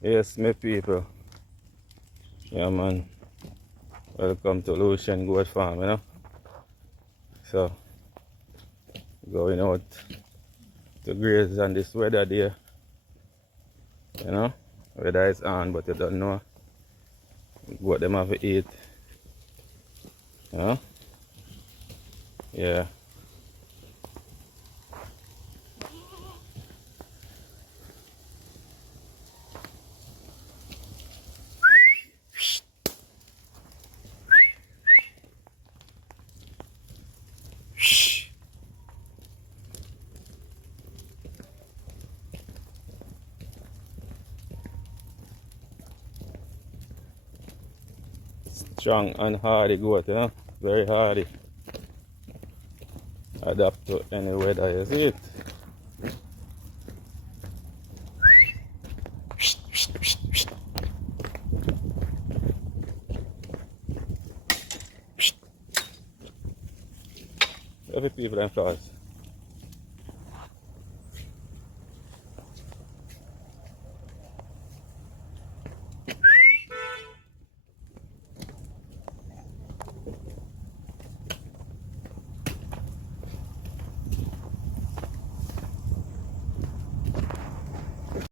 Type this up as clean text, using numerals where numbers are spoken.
Yes, my people. Yeah, man. Welcome to Lucian Goat Farm, you know. So, going out to graze on this weather there, you know. Weather is on, but you don't know what them have to eat, you know. Yeah. Strong and hardy goat, you know. Very hardy. Adapt to any weather, you see it. Every people and cars.